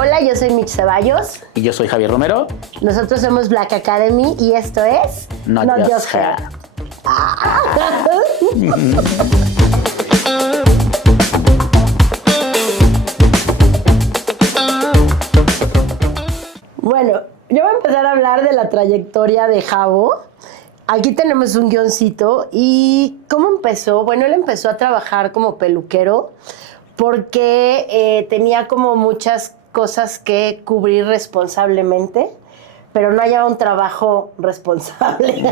Hola, yo soy Mitch Ceballos. Y yo soy Javier Romero. Nosotros somos Black Academy y esto es Not Just Hair. Bueno, yo voy a empezar a hablar de la trayectoria de Javo. Aquí tenemos un guioncito y ¿cómo empezó? Bueno, él empezó a trabajar como peluquero porque tenía como muchas cosas que cubrir responsablemente, pero no hallaba un trabajo responsable.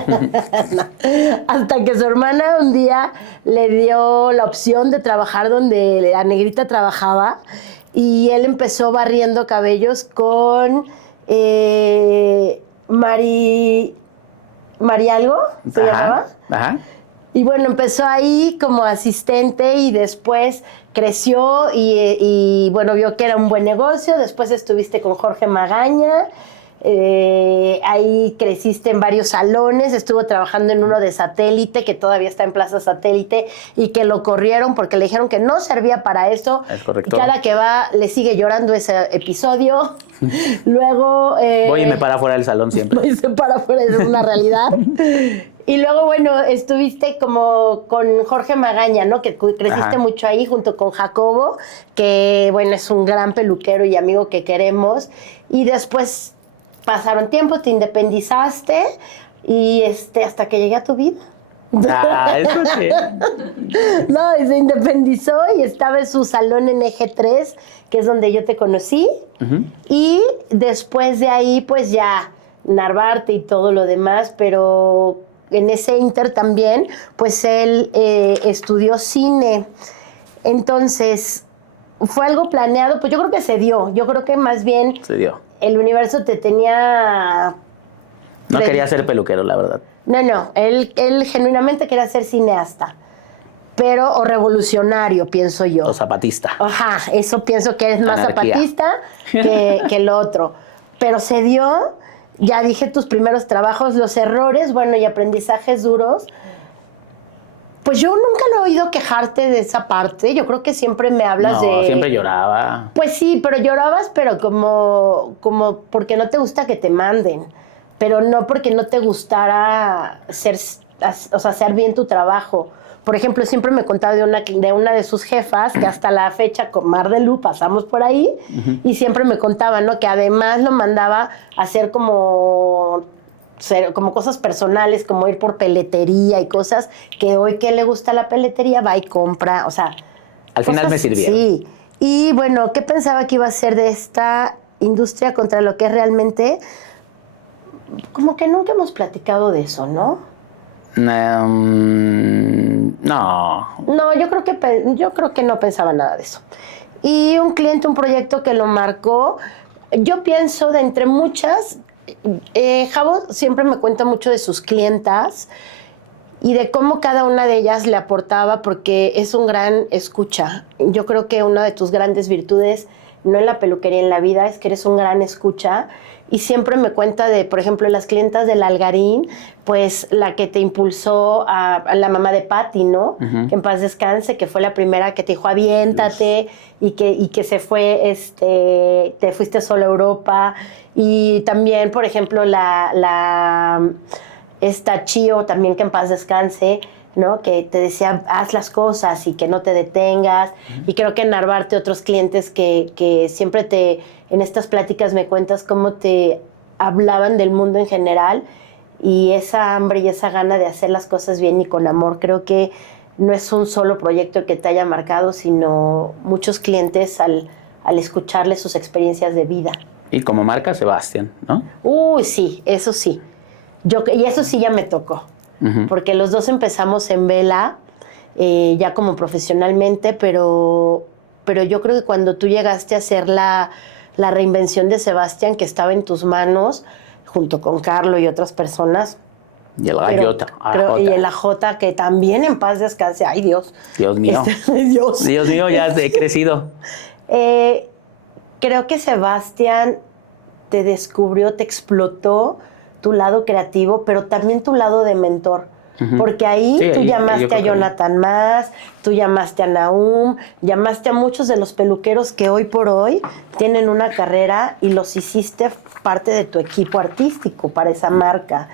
No. Hasta que su hermana un día le dio la opción de trabajar donde la negrita trabajaba y él empezó barriendo cabellos con Mari algo, ¿se llamaba? Ajá. Y bueno, empezó ahí como asistente y después creció y bueno, vio que era un buen negocio. Después estuviste con Jorge Magaña, ahí creciste en varios salones, estuvo trabajando en uno de Satélite, que todavía está en Plaza Satélite, y que lo corrieron porque le dijeron que no servía para eso. Es correcto. Y cada que va le sigue llorando ese episodio. Luego... voy y me para fuera del salón siempre. Voy y se para fuera, es una realidad. Y luego, bueno, estuviste como con Jorge Magaña, ¿no? Que creciste mucho ahí junto con Jacobo, que, bueno, es un gran peluquero y amigo que queremos. Y después pasaron tiempo, te independizaste y hasta que llegué a tu vida. ¿Eso qué? No, y se independizó y estaba en su salón en Eje 3, que es donde yo te conocí. Y después de ahí, pues ya, Narvarte y todo lo demás, pero en ese inter también, pues él estudió cine. Entonces, ¿fue algo planeado? Pues yo creo que se dio. Yo creo que más bien Se dio. el universo te tenía... No quería ser peluquero, la verdad. No, él genuinamente quería ser cineasta, o revolucionario, pienso yo. O zapatista. Ajá, eso pienso que es más Anarquía. zapatista que lo otro. Pero se dio, ya dije tus primeros trabajos, los errores, bueno, y aprendizajes duros. Pues yo nunca lo he oído quejarte de esa parte. Yo creo que siempre me hablas de... siempre lloraba. Pues sí, pero llorabas, pero como porque no te gusta que te manden. Pero no porque no te gustara hacer bien tu trabajo. Por ejemplo, siempre me contaba de una de sus jefas, que hasta la fecha con Mar de Lu pasamos por ahí, y siempre me contaba, ¿no? Que además lo mandaba a hacer como cosas personales, como ir por peletería y cosas que hoy que le gusta la peletería va y compra, o sea... Al final me sirvieron. Sí. Y bueno, ¿qué pensaba que iba a ser de esta industria contra lo que es realmente? Como que nunca hemos platicado de eso, ¿no? No. No, yo creo que no pensaba nada de eso. Y un cliente, un proyecto que lo marcó, yo pienso de entre muchas, Javo siempre me cuenta mucho de sus clientas y de cómo cada una de ellas le aportaba, porque es un gran escucha. Yo creo que una de tus grandes virtudes, no en la peluquería, en la vida, es que eres un gran escucha. Y siempre me cuenta de, por ejemplo, las clientas del Algarín, pues la que te impulsó a la mamá de Patti, ¿no? Que en paz descanse, que fue la primera que te dijo aviéntate y que se fue, te fuiste sola a Europa. Y también, por ejemplo, esta Chío, también que en paz descanse, ¿no? Que te decía, haz las cosas y que no te detengas. Y creo que en Narvarte otros clientes que siempre en estas pláticas me cuentas cómo te hablaban del mundo en general y esa hambre y esa gana de hacer las cosas bien y con amor. Creo que no es un solo proyecto el que te haya marcado, sino muchos clientes al escucharles sus experiencias de vida. Y como marca, Sebastián, ¿no? Uy, sí, eso sí. Y eso sí ya me tocó. Porque los dos empezamos en vela, ya como profesionalmente, pero yo creo que cuando tú llegaste a hacer la reinvención de Sebastián, que estaba en tus manos, junto con Carlo y otras personas. Y el Gallota. Y el AJ, que también en paz descanse. Ay, Dios. Dios mío. Dios mío, ya he crecido. Creo que Sebastián te explotó tu lado creativo, pero también tu lado de mentor. Porque ahí Sí, tú ahí, yo llamaste creo a que- Jonathan Mas, tú llamaste a Nahum, llamaste a muchos de los peluqueros que hoy por hoy tienen una carrera y los hiciste parte de tu equipo artístico para esa marca.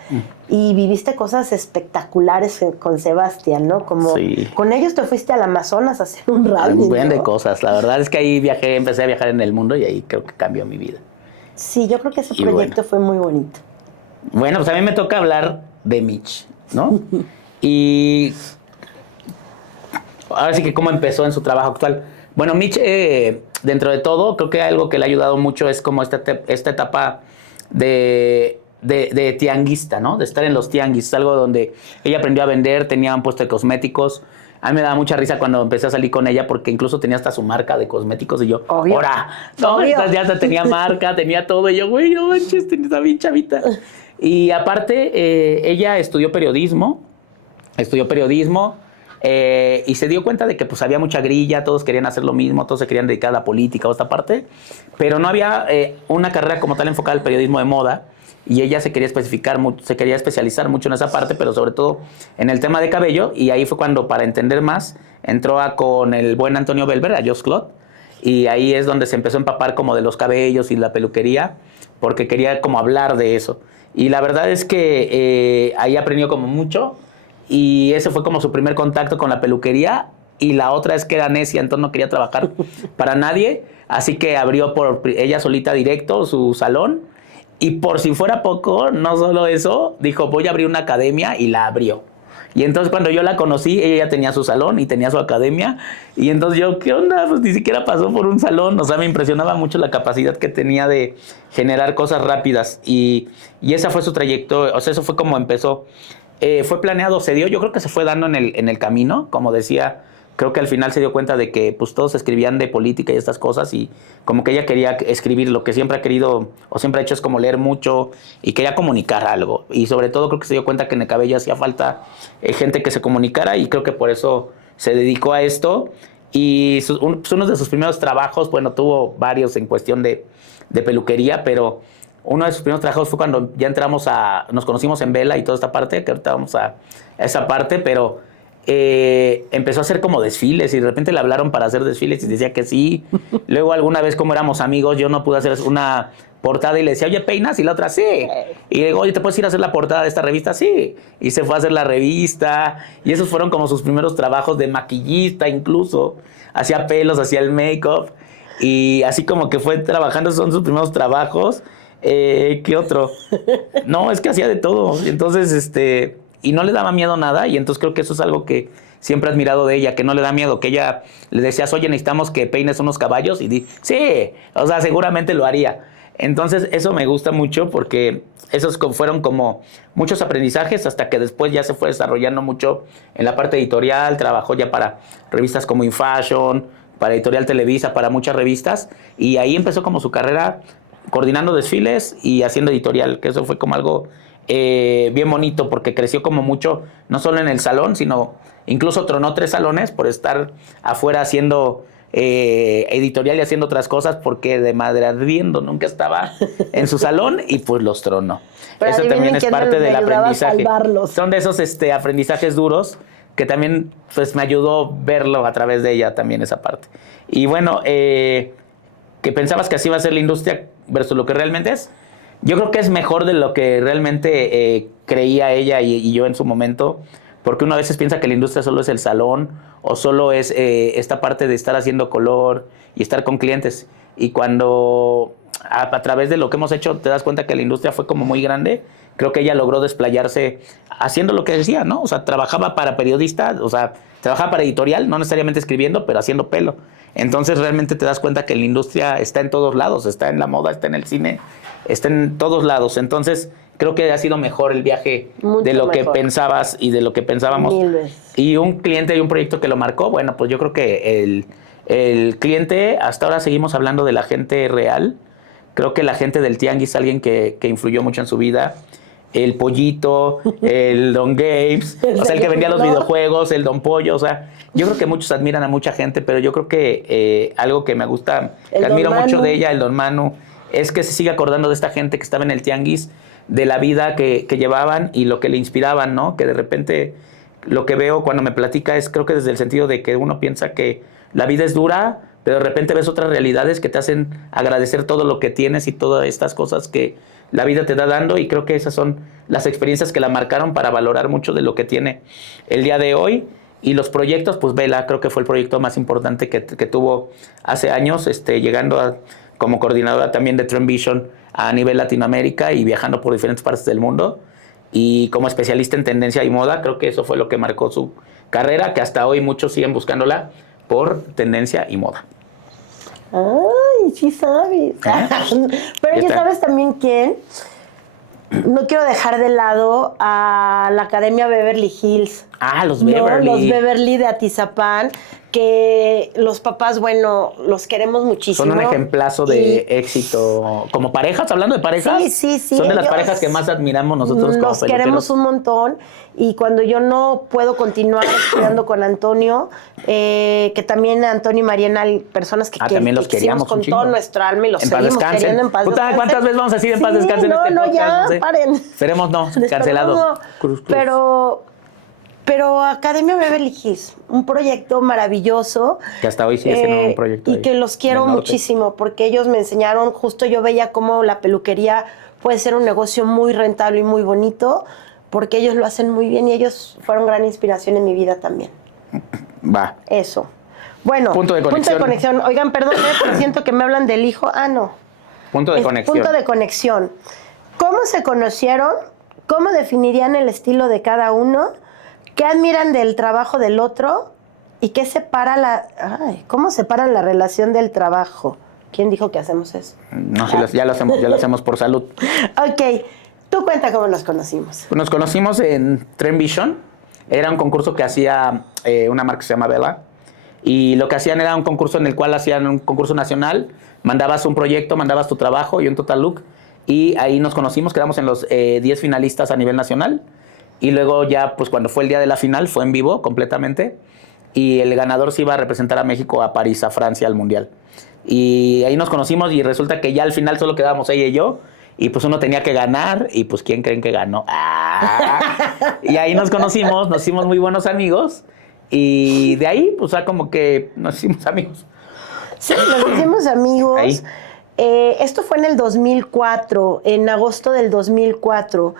Y viviste cosas espectaculares con Sebastián, ¿no? Como Sí. con ellos te fuiste al Amazonas a hacer un rally, Un buen de ¿no? cosas. La verdad es que ahí empecé a viajar en el mundo y ahí creo que cambió mi vida. Sí, yo creo que ese Y proyecto fue muy bonito. Bueno, pues a mí me toca hablar de Mitch, ¿no? Y ahora sí que cómo empezó en su trabajo actual. Bueno, Mitch, dentro de todo, creo que algo que le ha ayudado mucho es como esta etapa de tianguista, ¿no? De estar en los tianguis, algo donde ella aprendió a vender, tenía un puesto de cosméticos. A mí me daba mucha risa cuando empecé a salir con ella porque incluso tenía hasta su marca de cosméticos y yo, Obvio. ¡hora! No, Obvio. esta ya tenía marca, tenía todo y yo, güey, no manches, está bien chavita. Y aparte, ella estudió periodismo y se dio cuenta de que pues había mucha grilla, todos querían hacer lo mismo, todos se querían dedicar a la política o esta parte, pero no había una carrera como tal enfocada al periodismo de moda y ella se quería especializar mucho en esa parte, pero sobre todo en el tema de cabello y ahí fue cuando para entender más entró con el buen Antonio Belver, a Just Clot, y ahí es donde se empezó a empapar como de los cabellos y la peluquería porque quería como hablar de eso. Y la verdad es que ahí aprendió como mucho y ese fue como su primer contacto con la peluquería y la otra es que era necia, entonces no quería trabajar para nadie, así que abrió por ella solita directo su salón y por si fuera poco, no solo eso, dijo voy a abrir una academia y la abrió. Y entonces cuando yo la conocí, ella ya tenía su salón y tenía su academia. Y entonces yo, ¿qué onda? Pues ni siquiera pasó por un salón. O sea, me impresionaba mucho la capacidad que tenía de generar cosas rápidas. Y esa fue su trayectoria. O sea, eso fue como empezó. Fue planeado, se dio. Yo creo que se fue dando en el camino. Como decía, creo que al final se dio cuenta de que pues todos escribían de política y estas cosas. Y como que ella quería escribir lo que siempre ha querido o siempre ha hecho es como leer mucho y quería comunicar algo. Y sobre todo creo que se dio cuenta que en el cabello hacía falta gente que se comunicara y creo que por eso se dedicó a esto. Y uno de sus primeros trabajos, bueno, tuvo varios en cuestión de peluquería, pero uno de sus primeros trabajos fue cuando ya nos conocimos en Vela y toda esta parte, que ahorita vamos a esa parte, pero empezó a hacer como desfiles y de repente le hablaron para hacer desfiles y decía que sí. Luego alguna vez como éramos amigos, yo no pude hacer una portada y le decía, oye, ¿peinas? Y la otra, sí. Y le digo, oye, ¿te puedes ir a hacer la portada de esta revista? Sí. Y se fue a hacer la revista. Y esos fueron como sus primeros trabajos de maquillista incluso. Hacía pelos, hacía el make-up. Y así como que fue trabajando, son sus primeros trabajos. ¿Qué otro? No, es que hacía de todo. Entonces, y no le daba miedo nada. Y entonces creo que eso es algo que siempre he admirado de ella, que no le da miedo, que ella le decías, oye, necesitamos que peines unos caballos. Y sí, o sea, seguramente lo haría. Entonces, eso me gusta mucho porque esos fueron como muchos aprendizajes hasta que después ya se fue desarrollando mucho en la parte editorial. Trabajó ya para revistas como InFashion, para Editorial Televisa, para muchas revistas. Y ahí empezó como su carrera coordinando desfiles y haciendo editorial, que eso fue como algo bien bonito porque creció como mucho, no solo en el salón, sino incluso tronó 3 salones por estar afuera haciendo editorial y haciendo otras cosas porque de madre ardiendo nunca estaba en su salón y pues los tronó. Pero eso también es parte del aprendizaje. Son de esos aprendizajes duros que también pues me ayudó verlo a través de ella también esa parte. Y bueno, que pensabas que así va a ser la industria versus lo que realmente es. Yo creo que es mejor de lo que realmente creía ella y yo en su momento, porque uno a veces piensa que la industria solo es el salón o solo es esta parte de estar haciendo color y estar con clientes. Y cuando a través de lo que hemos hecho te das cuenta que la industria fue como muy grande, creo que ella logró desplayarse haciendo lo que decía, ¿no? O sea, trabajaba para periodistas, o sea, trabajaba para editorial, no necesariamente escribiendo, pero haciendo pelo. Entonces realmente te das cuenta que la industria está en todos lados, está en la moda, está en el cine, está en todos lados. Entonces creo que ha sido mejor el viaje mucho de lo mejor. Que pensabas y de lo que pensábamos. Y un cliente y un proyecto que lo marcó, bueno, pues yo creo que el cliente, hasta ahora seguimos hablando de la gente real. Creo que la gente del tianguis es alguien que influyó mucho en su vida. El Pollito, el Don Games, o sea, el que vendía los videojuegos, el Don Pollo, o sea, yo creo que muchos admiran a mucha gente, pero yo creo que algo que me gusta, que admiro mucho de ella, el Don Manu, es que se sigue acordando de esta gente que estaba en el tianguis, de la vida que llevaban y lo que le inspiraban, ¿no? Que de repente lo que veo cuando me platica es, creo que desde el sentido de que uno piensa que la vida es dura, pero de repente ves otras realidades que te hacen agradecer todo lo que tienes y todas estas cosas que la vida te da dando, y creo que esas son las experiencias que la marcaron para valorar mucho de lo que tiene el día de hoy. Y los proyectos, pues Vela creo que fue el proyecto más importante que tuvo hace años, llegando como coordinadora también de Trend Vision a nivel Latinoamérica y viajando por diferentes partes del mundo. Y como especialista en tendencia y moda, creo que eso fue lo que marcó su carrera, que hasta hoy muchos siguen buscándola por tendencia y moda. Ay, sí sabes. Pero ya sabes también quién. No quiero dejar de lado a la Academia Beverly Hills. Ah, los Beverly. Los Beverly de Atizapán, que los papás, bueno, los queremos muchísimo. Son un ejemplazo de éxito. Como parejas, hablando de parejas. Sí. Son de las parejas que más admiramos nosotros como Los queremos un montón. Y cuando yo no puedo continuar estudiando con Antonio, que también Antonio y Mariana, personas que también los queríamos con todo nuestro alma y los seguimos queriendo en paz descansen. ¿Cuántas veces vamos a decir en paz descansen no, este podcast? Ya, no sé. Paren. Esperemos no, cancelado. Cruz. Pero Academia Beverly Hills, un proyecto maravilloso. Que hasta hoy sigue siendo un proyecto. Y que los quiero muchísimo, porque ellos me enseñaron, justo yo veía cómo la peluquería puede ser un negocio muy rentable y muy bonito, porque ellos lo hacen muy bien y ellos fueron gran inspiración en mi vida también. Va. Eso. Bueno, punto de conexión. Oigan, perdón, pero siento que me hablan del hijo. Ah, no. Punto de conexión. Punto de conexión. ¿Cómo se conocieron? ¿Cómo definirían el estilo de cada uno? ¿Qué admiran del trabajo del otro? ¿Y qué separa cómo separan la relación del trabajo? ¿Quién dijo que hacemos eso? No, ya lo hacemos por salud. Ok, tú cuenta cómo nos conocimos. Nos conocimos en Trend Vision. Era un concurso que hacía una marca que se llama Vela. Y lo que hacían era un concurso en el cual hacían un concurso nacional. Mandabas un proyecto, mandabas tu trabajo y un total look. Y ahí nos conocimos, quedamos en los 10 finalistas a nivel nacional. Y luego ya, pues cuando fue el día de la final, fue en vivo completamente. Y el ganador se iba a representar a México, a París, a Francia, al Mundial. Y ahí nos conocimos y resulta que ya al final solo quedábamos ella y yo. Y pues uno tenía que ganar y pues ¿quién creen que ganó? Y ahí nos conocimos, nos hicimos muy buenos amigos. Y de ahí, pues como que nos hicimos amigos. Sí, nos hicimos amigos. Ahí. Esto fue en el 2004, en agosto del 2004.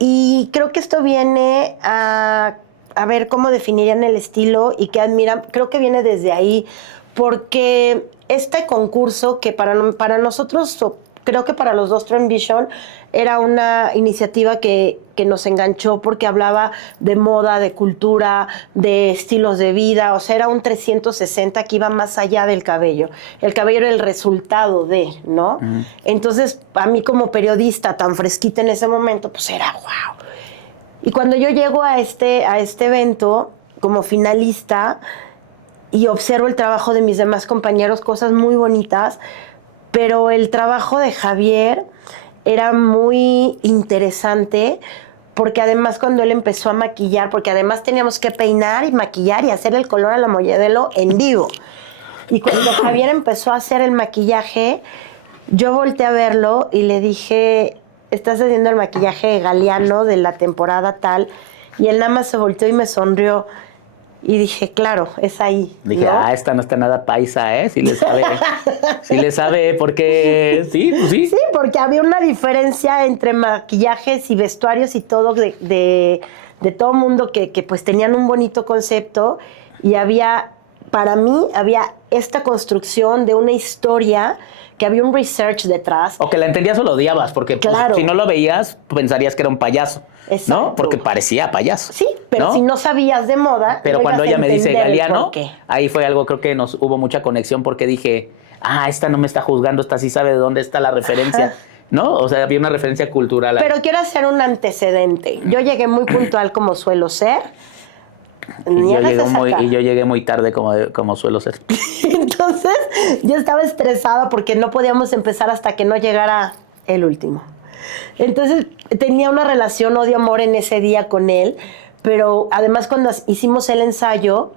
Y creo que esto viene a ver cómo definirían el estilo y qué admiran. Creo que viene desde ahí, porque este concurso que para nosotros, creo que para los dos Trend Vision, era una iniciativa que nos enganchó porque hablaba de moda, de cultura, de estilos de vida. O sea, era un 360 que iba más allá del cabello. El cabello era el resultado de, ¿no? Uh-huh. Entonces, a mí como periodista tan fresquita en ese momento, pues era wow. Y cuando yo llego a este evento como finalista y observo el trabajo de mis demás compañeros, cosas muy bonitas, pero el trabajo de Javier era muy interesante, porque además cuando él empezó a maquillar, porque además teníamos que peinar y maquillar y hacer el color a la modelo en vivo. Y cuando Javier empezó a hacer el maquillaje, yo volteé a verlo y le dije, estás haciendo el maquillaje de Galeano de la temporada tal, y él nada más se volteó y me sonrió. Y dije, claro, es ahí. Dije, ¿no? Esta no está nada paisa, ¿eh? Sí le sabe. Sí le sabe, porque sí, pues sí. Sí, porque había una diferencia entre maquillajes y vestuarios y todo de todo mundo que pues tenían un bonito concepto. Y para mí, había esta construcción de una historia, que había un research detrás. O que la entendías o lo odiabas, porque claro. Pues, si no lo veías, pensarías que era un payaso. Exacto. ¿No? Porque parecía payaso. Sí, pero ¿no? Si no sabías de moda, pero cuando ella me dice Galeano, ¿por qué? Ahí fue algo, creo que nos hubo mucha conexión, porque dije, esta no me está juzgando, esta sí sabe de dónde está la referencia. Ajá. ¿No? O sea, había una referencia cultural. Pero quiero hacer un antecedente. Yo llegué muy puntual como suelo ser. Y yo llegué muy tarde como suelo ser. Entonces, yo estaba estresada porque no podíamos empezar hasta que no llegara el último. Entonces, tenía una relación odio-amor en ese día con él, pero además cuando hicimos el ensayo,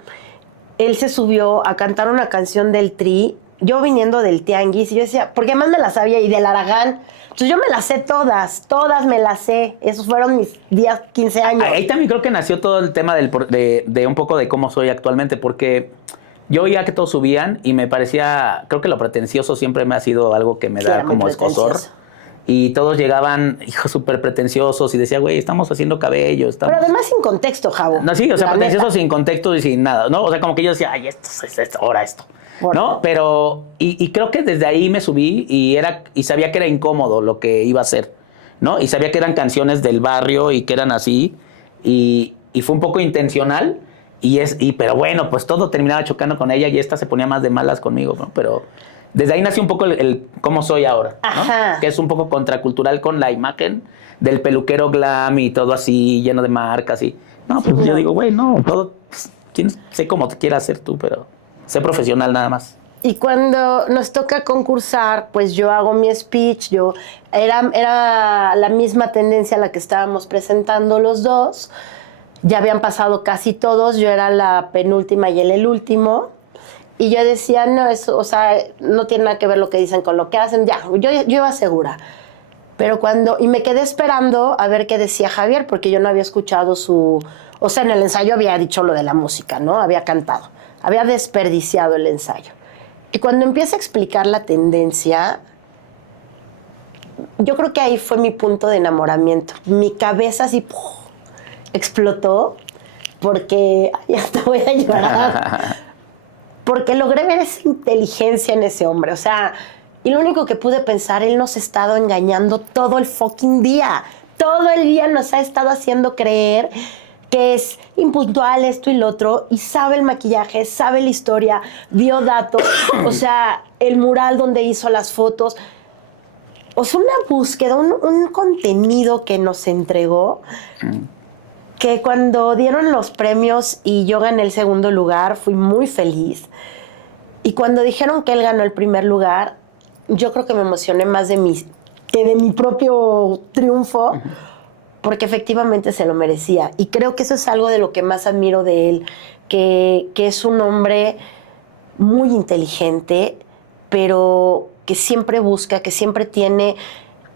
él se subió a cantar una canción del Tri yo viniendo del tianguis, y yo decía, porque además me las sabía, y del Aragán. Entonces yo me las sé todas me las sé. Esos fueron mis 15 años. Ahí también creo que nació todo el tema de un poco de cómo soy actualmente, porque yo oía que todos subían y me parecía, creo que lo pretencioso siempre me ha sido algo que me da como escozor. Y todos llegaban, hijos, súper pretenciosos y decía, güey, estamos haciendo cabello. Pero además sin contexto, Javo. No, sí, o sea, pretenciosos neta. sin contexto y sin nada, ¿no? O sea, como que yo decía, ay, esto es esto, ahora esto. ¿No? Pero, y creo que desde ahí me subí y sabía que era incómodo lo que iba a hacer, ¿no? Y sabía que eran canciones del barrio y que eran así. Y fue un poco intencional. Pero bueno, pues todo terminaba chocando con ella y esta se ponía más de malas conmigo, ¿no? Pero desde ahí nació un poco el cómo soy ahora, ¿no? Ajá. Que es un poco contracultural con la imagen del peluquero glam y todo así, lleno de marcas y... No, pues yo digo, güey, no, todo... sé cómo te quieras hacer tú, pero sé profesional nada más. Y cuando nos toca concursar, pues yo hago mi speech, era la misma tendencia a la que estábamos presentando los dos. Ya habían pasado casi todos, yo era la penúltima y él el último. Y yo decía, no, eso, o sea, no tiene nada que ver lo que dicen con lo que hacen. Ya, yo iba segura. Pero y me quedé esperando a ver qué decía Javier, porque yo no había escuchado o sea, en el ensayo había dicho lo de la música, ¿no? Había cantado, había desperdiciado el ensayo. Y cuando empieza a explicar la tendencia, yo creo que ahí fue mi punto de enamoramiento. Mi cabeza así... ¡puf! Explotó porque ya te voy a llorar porque logré ver esa inteligencia en ese hombre, o sea, y lo único que pude pensar, él nos ha estado engañando todo el fucking día, todo el día nos ha estado haciendo creer que es impuntual esto y lo otro, y sabe el maquillaje, sabe la historia, vio datos, o sea, el mural donde hizo las fotos, o sea, una búsqueda, un contenido que nos entregó, que cuando dieron los premios y yo gané el segundo lugar, fui muy feliz. Y cuando dijeron que él ganó el primer lugar, yo creo que me emocioné más que de mi propio triunfo, porque efectivamente se lo merecía. Y creo que eso es algo de lo que más admiro de él, que es un hombre muy inteligente, pero que siempre busca, que siempre tiene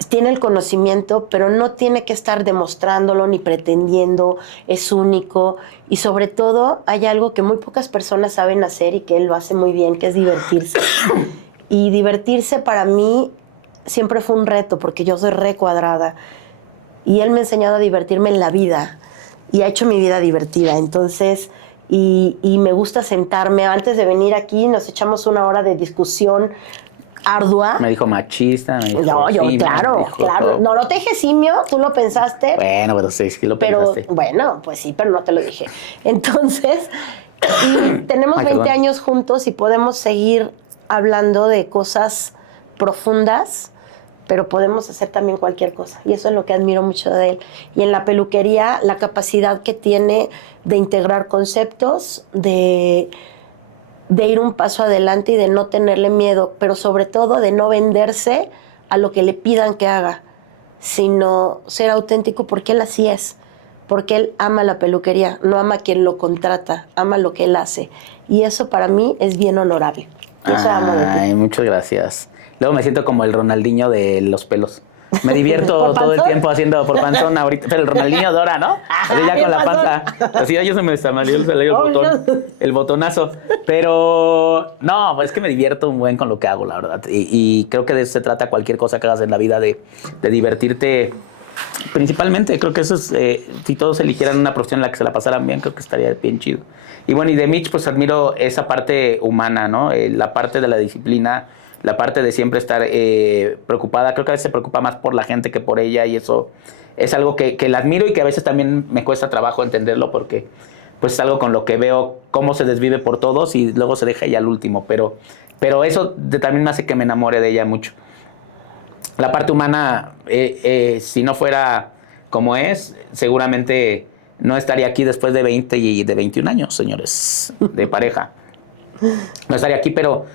el conocimiento, pero no tiene que estar demostrándolo ni pretendiendo, es único. Y sobre todo hay algo que muy pocas personas saben hacer y que él lo hace muy bien, que es divertirse. Y divertirse para mí siempre fue un reto, porque yo soy re cuadrada. Y él me ha enseñado a divertirme en la vida y ha hecho mi vida divertida. Entonces, y me gusta sentarme. Antes de venir aquí nos echamos una hora de discusión ardua. Me dijo machista, me dijo yo, simio, claro. Todo. No te dije simio, tú lo pensaste. Bueno, pero sí, sí lo pensaste. Bueno, pues sí, pero no te lo dije. Entonces, y tenemos 20 años juntos y podemos seguir hablando de cosas profundas, pero podemos hacer también cualquier cosa. Y eso es lo que admiro mucho de él. Y en la peluquería, la capacidad que tiene de integrar conceptos, de ir un paso adelante y de no tenerle miedo, pero sobre todo de no venderse a lo que le pidan que haga, sino ser auténtico porque él así es, porque él ama la peluquería, no ama a quien lo contrata, ama lo que él hace. Y eso para mí es bien honorable. Eso amo de ti. Ay, muchas gracias. Luego me siento como el Ronaldinho de los pelos. Me divierto todo el tiempo haciendo por panzón ahorita. Pero el Ronaldinho Dora, ¿no? Así ya con la panza. Así ya se me destamaleó el botonazo. Pero no, es que me divierto un buen con lo que hago, la verdad. Y creo que de eso se trata cualquier cosa que hagas en la vida, de divertirte. Principalmente, creo que eso es, si todos eligieran una profesión en la que se la pasaran bien, creo que estaría bien chido. Y bueno, y de Mitch, pues admiro esa parte humana, ¿no? La parte de la disciplina, la parte de siempre estar preocupada. Creo que a veces se preocupa más por la gente que por ella, y eso es algo que la admiro y que a veces también me cuesta trabajo entenderlo, porque pues es algo con lo que veo cómo se desvive por todos y luego se deja ella al último. Pero eso también me hace que me enamore de ella mucho. La parte humana, si no fuera como es, seguramente no estaría aquí después de 20 y de 21 años, señores, de pareja. No estaría aquí, pero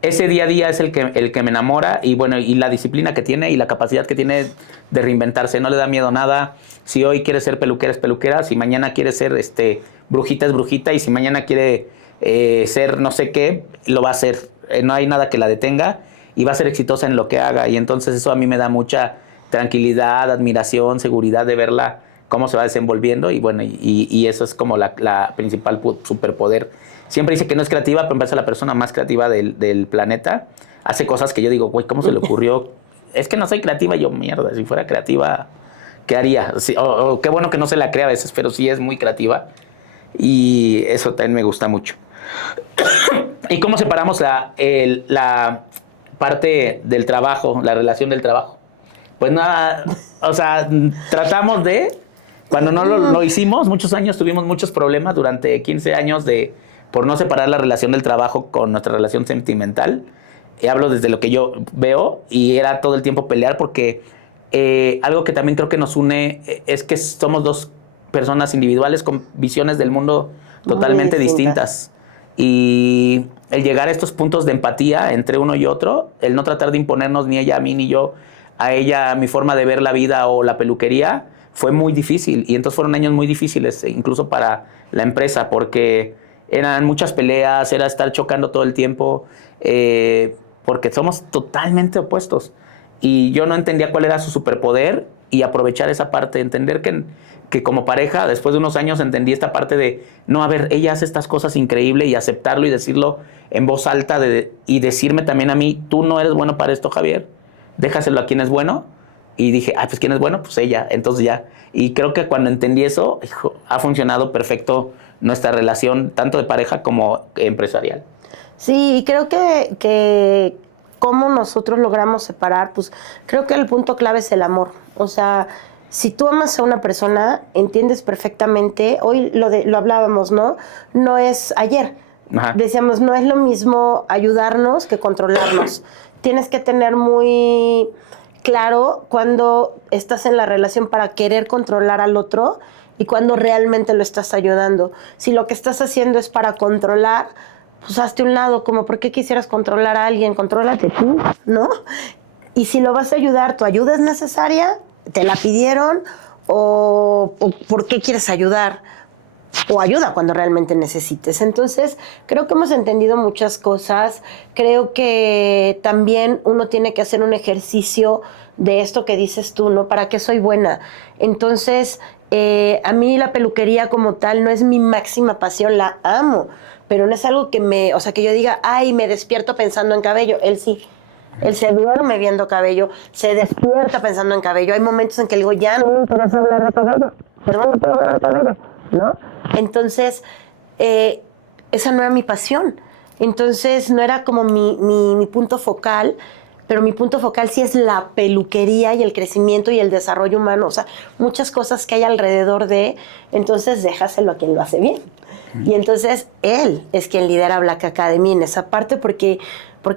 ese día a día es el que me enamora, y bueno, y la disciplina que tiene y la capacidad que tiene de reinventarse. No le da miedo nada. Si hoy quiere ser peluquera, es peluquera. Si mañana quiere ser brujita, es brujita. Y si mañana quiere ser no sé qué, lo va a hacer. no hay nada que la detenga y va a ser exitosa en lo que haga. Y entonces eso a mí me da mucha tranquilidad, admiración, seguridad de verla cómo se va desenvolviendo. Y bueno, y eso es como la principal superpoder. Siempre dice que no es creativa, pero me parece la persona más creativa del planeta. Hace cosas que yo digo, güey, ¿cómo se le ocurrió? Es que no soy creativa. Yo, mierda, si fuera creativa, ¿qué haría? Sí, o qué bueno que no se la crea a veces, pero sí es muy creativa. Y eso también me gusta mucho. ¿Y cómo separamos la parte del trabajo, la relación del trabajo? Pues nada, o sea, tratamos de, cuando no lo hicimos, muchos años tuvimos muchos problemas durante 15 años por no separar la relación del trabajo con nuestra relación sentimental. Y hablo desde lo que yo veo y era todo el tiempo pelear porque algo que también creo que nos une es que somos dos personas individuales con visiones del mundo totalmente distintas. Y el llegar a estos puntos de empatía entre uno y otro, el no tratar de imponernos ni ella a mí ni yo a ella mi forma de ver la vida o la peluquería, fue muy difícil. Y entonces fueron años muy difíciles, incluso para la empresa, porque eran muchas peleas, era estar chocando todo el tiempo, porque somos totalmente opuestos. Y yo no entendía cuál era su superpoder y aprovechar esa parte, entender que como pareja, después de unos años entendí esta parte de, no, a ver, ella hace estas cosas increíbles y aceptarlo y decirlo en voz alta y decirme también a mí, tú no eres bueno para esto, Javier, déjaselo a quien es bueno. Y dije, pues ¿quién es bueno? Pues ella, entonces ya. Y creo que cuando entendí eso, ha funcionado perfecto nuestra relación, tanto de pareja como empresarial. Sí, y creo que cómo nosotros logramos separar, pues creo que el punto clave es el amor. O sea, si tú amas a una persona, entiendes perfectamente, hoy lo hablábamos, ¿no? No es ayer. Ajá. Decíamos, no es lo mismo ayudarnos que controlarnos. Tienes que tener muy claro cuando estás en la relación para querer controlar al otro y cuando realmente lo estás ayudando. Si lo que estás haciendo es para controlar, pues hazte a un lado, como ¿por qué quisieras controlar a alguien? Contrólate tú, ¿no? Y si lo vas a ayudar, ¿tu ayuda es necesaria? ¿Te la pidieron? ¿O por qué quieres ayudar? O ayuda cuando realmente necesites. Entonces, creo que hemos entendido muchas cosas. Creo que también uno tiene que hacer un ejercicio de esto que dices tú, ¿no? ¿Para qué soy buena? Entonces, a mí la peluquería como tal no es mi máxima pasión, la amo, pero no es algo que que yo diga, ay, me despierto pensando en cabello. Él sí. Él se duerme viendo cabello, se despierta pensando en cabello. Hay momentos en que le digo, ya no me interesa hablar de cabello, pero no puedo hablar de cabello, ¿no? Entonces, esa no era mi pasión. Entonces, no era como mi punto focal, pero mi punto focal sí es la peluquería y el crecimiento y el desarrollo humano. O sea, muchas cosas que hay alrededor de, entonces déjaselo a quien lo hace bien. Y entonces, él es quien lidera Black Academy en esa parte porque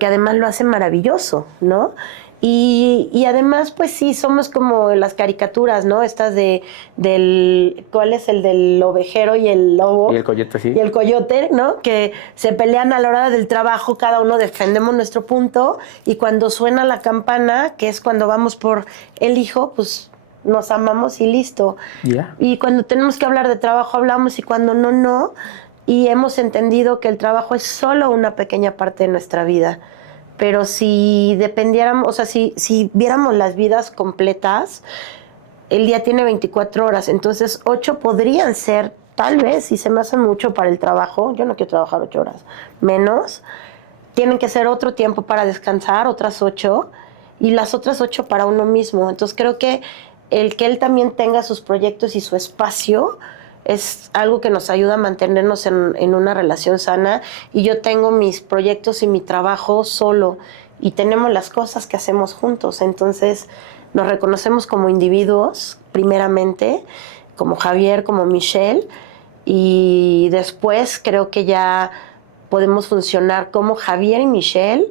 además lo hace maravilloso, ¿no? Y además, pues sí, somos como las caricaturas, ¿no? Estas ¿cuál es el del ovejero y el lobo? Y el coyote, sí. Y el coyote, ¿no? Que se pelean a la hora del trabajo, cada uno defendemos nuestro punto, y cuando suena la campana, que es cuando vamos por el hijo, pues nos amamos y listo. Yeah. Y cuando tenemos que hablar de trabajo, hablamos, y cuando no. Y hemos entendido que el trabajo es solo una pequeña parte de nuestra vida. Pero si dependiéramos, o sea, si viéramos las vidas completas, el día tiene 24 horas, entonces 8 podrían ser, tal vez, si se me hace mucho para el trabajo, yo no quiero trabajar 8 horas, menos, tienen que ser otro tiempo para descansar, otras 8, y las otras 8 para uno mismo. Entonces creo que el que él también tenga sus proyectos y su espacio es algo que nos ayuda a mantenernos en una relación sana, y yo tengo mis proyectos y mi trabajo solo, y tenemos las cosas que hacemos juntos. Entonces nos reconocemos como individuos, primeramente, como Javier, como Michelle, y después creo que ya podemos funcionar como Javier y Michelle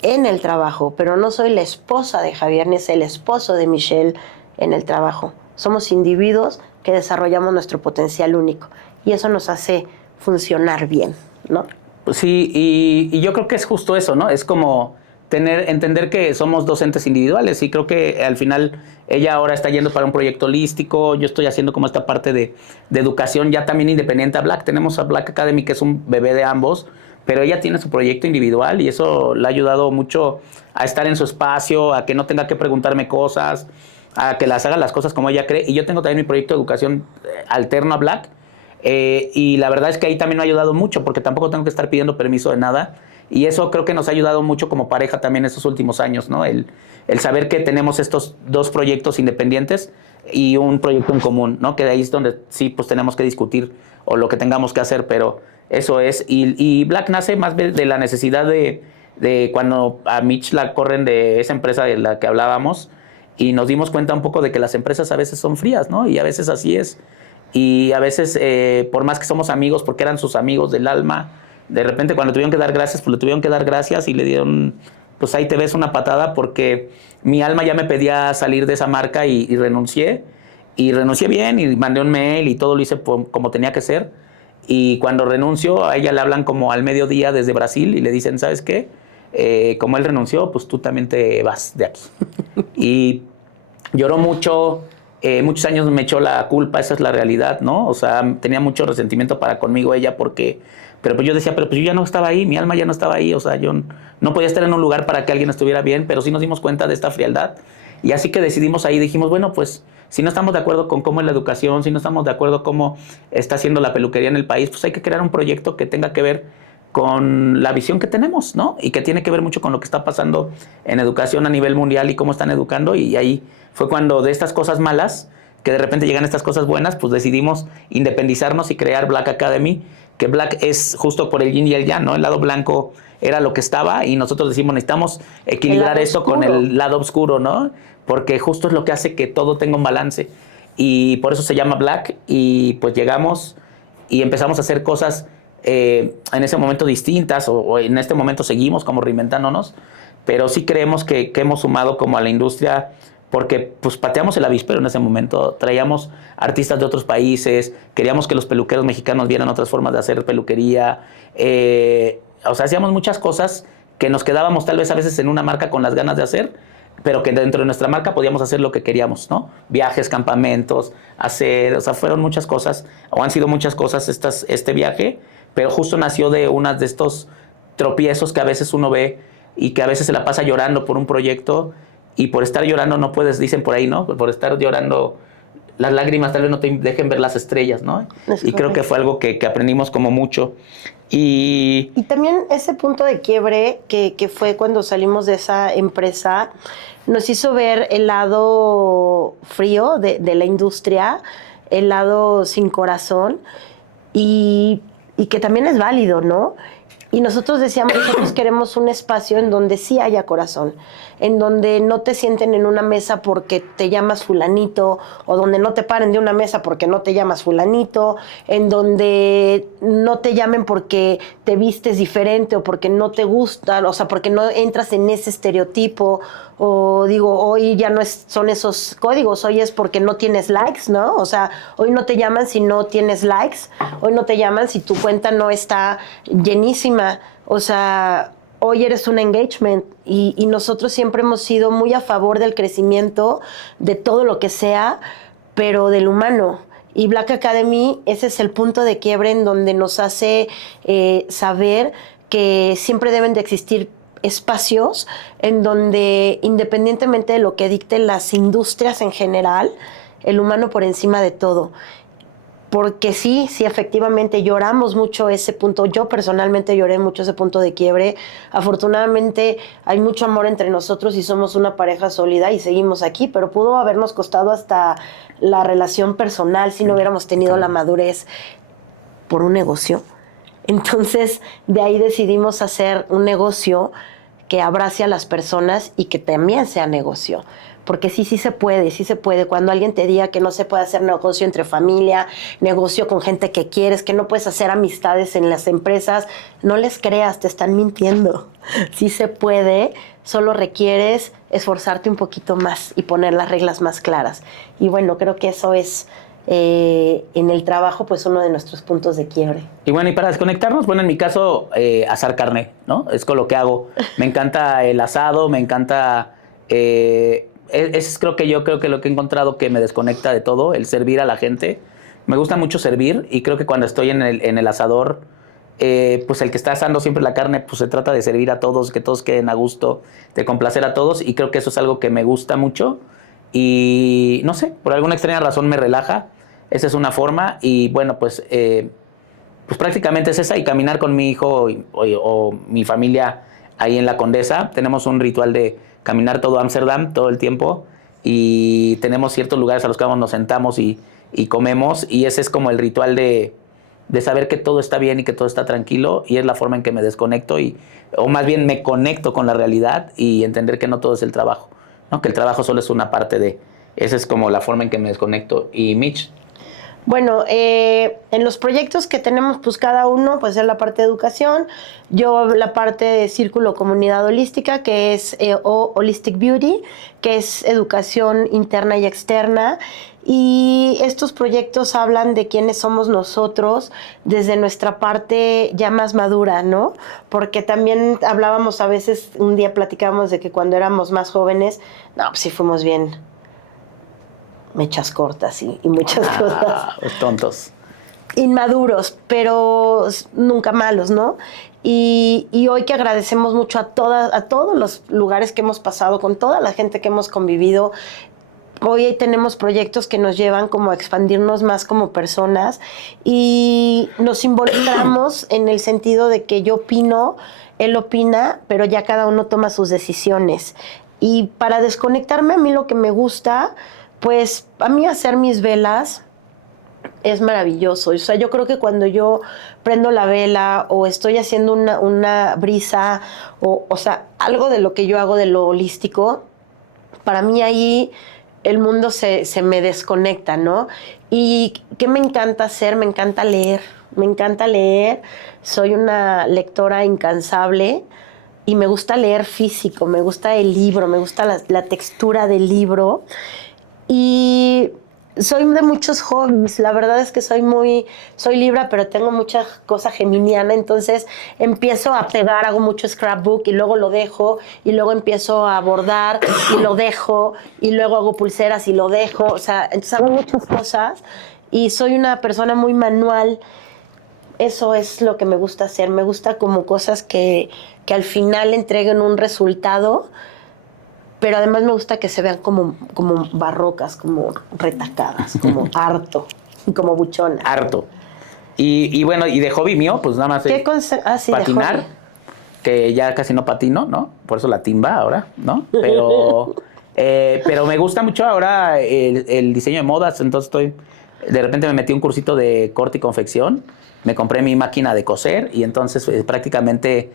en el trabajo, pero no soy la esposa de Javier ni es el esposo de Michelle en el trabajo. Somos individuos que desarrollamos nuestro potencial único, y eso nos hace funcionar bien, ¿no? Pues sí, y yo creo que es justo eso, ¿no? Es como entender que somos dos entes individuales, y creo que al final ella ahora está yendo para un proyecto holístico, yo estoy haciendo como esta parte de educación ya también independiente a Black. Tenemos a Black Academy, que es un bebé de ambos, pero ella tiene su proyecto individual y eso le ha ayudado mucho a estar en su espacio, a que no tenga que preguntarme cosas, a que las haga las cosas como ella cree. Y yo tengo también mi proyecto de educación alterno a Black, y la verdad es que ahí también me ha ayudado mucho, porque tampoco tengo que estar pidiendo permiso de nada. Y eso creo que nos ha ayudado mucho como pareja también estos últimos años, ¿no? El saber que tenemos estos dos proyectos independientes y un proyecto en común, ¿no? Que de ahí es donde sí, pues tenemos que discutir o lo que tengamos que hacer, pero eso es. Y Black nace más de la necesidad de cuando a Mitch la corren de esa empresa de la que hablábamos, y nos dimos cuenta un poco de que las empresas a veces son frías, ¿no? Y a veces así es. Y a veces, por más que somos amigos, porque eran sus amigos del alma, de repente cuando tuvieron que dar gracias, pues le tuvieron que dar gracias y le dieron, pues ahí te ves una patada, porque mi alma ya me pedía salir de esa marca y renuncié. Y renuncié bien y mandé un mail y todo lo hice como tenía que ser. Y cuando renuncio, a ella le hablan como al mediodía desde Brasil y le dicen, ¿sabes qué? Como él renunció, pues tú también te vas de aquí. Y lloró mucho, muchos años me echó la culpa, esa es la realidad, ¿no? O sea, tenía mucho resentimiento para conmigo ella porque... Pero pues yo decía, pero pues yo ya no estaba ahí, mi alma ya no estaba ahí, o sea, yo no podía estar en un lugar para que alguien estuviera bien, pero sí nos dimos cuenta de esta frialdad. Y así que decidimos ahí, dijimos, bueno, pues si no estamos de acuerdo con cómo es la educación, si no estamos de acuerdo cómo está haciendo la peluquería en el país, pues hay que crear un proyecto que tenga que ver con la visión que tenemos, ¿no? Y que tiene que ver mucho con lo que está pasando en educación a nivel mundial y cómo están educando. Y ahí fue cuando de estas cosas malas, que de repente llegan estas cosas buenas, pues decidimos independizarnos y crear Black Academy, que Black es justo por el yin y el yang, ¿no? El lado blanco era lo que estaba y nosotros decimos, necesitamos equilibrar esto con el lado oscuro, ¿no? Porque justo es lo que hace que todo tenga un balance. Y por eso se llama Black, y pues llegamos y empezamos a hacer cosas en ese momento distintas, o en este momento seguimos como reinventándonos, pero sí creemos que hemos sumado como a la industria, porque pues pateamos el avispero en ese momento, traíamos artistas de otros países, queríamos que los peluqueros mexicanos vieran otras formas de hacer peluquería, o sea, hacíamos muchas cosas que nos quedábamos tal vez a veces en una marca con las ganas de hacer, pero que dentro de nuestra marca podíamos hacer lo que queríamos, ¿no? Viajes, campamentos, o sea, fueron muchas cosas, o han sido muchas cosas este viaje, pero justo nació de uno de estos tropiezos que a veces uno ve y que a veces se la pasa llorando por un proyecto, y por estar llorando no puedes, dicen por ahí, ¿no? Por estar llorando, las lágrimas tal vez no te dejen ver las estrellas, ¿no? Y creo que fue algo que aprendimos como mucho. Y también ese punto de quiebre que fue cuando salimos de esa empresa, nos hizo ver el lado frío de la industria, el lado sin corazón, y que también es válido, ¿no? Y nosotros decíamos, nosotros queremos un espacio en donde sí haya corazón, en donde no te sienten en una mesa porque te llamas fulanito, o donde no te paren de una mesa porque no te llamas fulanito, en donde no te llamen porque te vistes diferente o porque no te gusta, o sea, porque no entras en ese estereotipo, o digo, hoy ya no son esos códigos, hoy es porque no tienes likes, ¿no? O sea, hoy no te llaman si no tienes likes, hoy no te llaman si tu cuenta no está llenísima, o sea, hoy eres un engagement, y nosotros siempre hemos sido muy a favor del crecimiento de todo lo que sea, pero del humano. Y Black Academy, ese es el punto de quiebre en donde nos hace saber que siempre deben de existir espacios en donde, independientemente de lo que dicten las industrias en general, el humano por encima de todo. Porque sí, efectivamente lloramos mucho ese punto. Yo personalmente lloré mucho ese punto de quiebre. Afortunadamente hay mucho amor entre nosotros y somos una pareja sólida y seguimos aquí, pero pudo habernos costado hasta la relación personal si no hubiéramos tenido la madurez por un negocio. Entonces, de ahí decidimos hacer un negocio que abrace a las personas y que también sea negocio. Porque sí se puede, sí se puede. Cuando alguien te diga que no se puede hacer negocio entre familia, negocio con gente que quieres, que no puedes hacer amistades en las empresas, no les creas, te están mintiendo. Sí se puede, solo requieres esforzarte un poquito más y poner las reglas más claras. Y bueno, creo que eso es en el trabajo, pues uno de nuestros puntos de quiebre. Y bueno, y para desconectarnos, bueno, en mi caso, asar carne, ¿no? Es con lo que hago. Me encanta el asado, me encanta... creo que lo que he encontrado que me desconecta de todo, el servir a la gente. Me gusta mucho servir, y creo que cuando estoy en el asador, pues el que está asando siempre la carne, pues se trata de servir a todos, que todos queden a gusto, de complacer a todos, y creo que eso es algo que me gusta mucho, y no sé, por alguna extraña razón me relaja, esa es una forma, y bueno, pues prácticamente es esa, y caminar con mi hijo o mi familia ahí en la Condesa, tenemos un ritual de caminar todo Ámsterdam todo el tiempo, y tenemos ciertos lugares a los que vamos, nos sentamos y comemos, y ese es como el ritual de saber que todo está bien y que todo está tranquilo, y es la forma en que me desconecto, o más bien me conecto con la realidad y entender que no todo es el trabajo, ¿no? Que el trabajo solo es una parte de... Esa es como la forma en que me desconecto. Y Mitch. Bueno, en los proyectos que tenemos, pues cada uno, pues es la parte de educación, yo la parte de Círculo Comunidad Holística, que es Holistic Beauty, que es educación interna y externa, y estos proyectos hablan de quiénes somos nosotros desde nuestra parte ya más madura, ¿no? Porque también hablábamos a veces, un día platicábamos de que cuando éramos más jóvenes, no, pues sí fuimos bien mechas cortas y muchas cosas. Tontos. Inmaduros, pero nunca malos, ¿no? Y hoy que agradecemos mucho a todos los lugares que hemos pasado, con toda la gente que hemos convivido, hoy tenemos proyectos que nos llevan como a expandirnos más como personas y nos involucramos en el sentido de que yo opino, él opina, pero ya cada uno toma sus decisiones. Y para desconectarme, a mí lo que me gusta, pues a mí hacer mis velas es maravilloso. O sea, yo creo que cuando yo prendo la vela o estoy haciendo una brisa o sea, algo de lo que yo hago de lo holístico, para mí ahí el mundo se me desconecta, ¿no? ¿Y qué me encanta hacer? Me encanta leer. Me encanta leer. Soy una lectora incansable. Y me gusta leer físico, me gusta el libro, me gusta la textura del libro. Y soy de muchos hobbies, la verdad es que soy Libra, pero tengo mucha cosa geminiana, entonces empiezo a pegar, hago mucho scrapbook y luego lo dejo, y luego empiezo a bordar y lo dejo, y luego hago pulseras y lo dejo, o sea, entonces hago muchas cosas y soy una persona muy manual. Eso es lo que me gusta hacer, me gusta como cosas que al final entreguen un resultado, pero además me gusta que se vean como barrocas, como retacadas, como como buchonas. Harto. Y bueno, y de hobby mío, pues nada más sí, patinar, que ya casi no patino, ¿no? Por eso la timba ahora, ¿no? Pero me gusta mucho ahora el diseño de modas, entonces de repente me metí un cursito de corte y confección, me compré mi máquina de coser y entonces prácticamente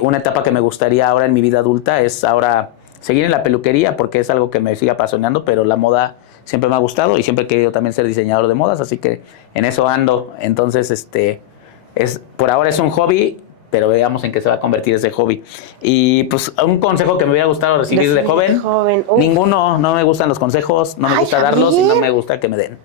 una etapa que me gustaría ahora en mi vida adulta es ahora seguir en la peluquería porque es algo que me sigue apasionando, pero la moda siempre me ha gustado y siempre he querido también ser diseñador de modas, así que en eso ando. Entonces, por ahora es un hobby, pero veamos en qué se va a convertir ese hobby. Y pues un consejo que me hubiera gustado recibir de joven. Ninguno, no me gustan los consejos, no me gusta darlos y no me gusta que me den.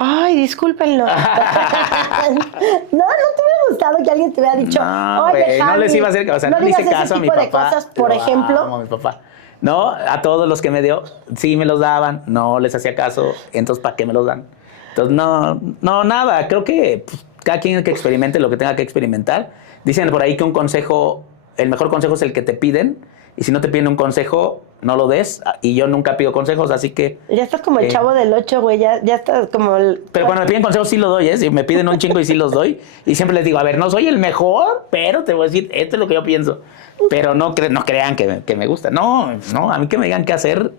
Ay, discúlpenlo. No te hubiera gustado que alguien te hubiera dicho, oye, Javi, no les iba a hacer, o sea, no le hice caso a mi papá. De cosas, por ejemplo. A mi papá. No, a todos los que me dio, sí me los daban, no les hacía caso, entonces ¿para qué me los dan? Entonces, no, nada, creo que cada quien que experimente lo que tenga que experimentar. Dicen por ahí que el mejor consejo es el que te piden, y si no te piden un consejo, no lo des, y yo nunca pido consejos, así que... Ya estás como el Chavo del 8, güey, ya estás como el... Pero cuando me piden consejos sí lo doy, si me piden un chingo y sí los doy, y siempre les digo, a ver, no soy el mejor, pero te voy a decir, esto es lo que yo pienso, pero no crean que me gusta, no, a mí que me digan qué hacer.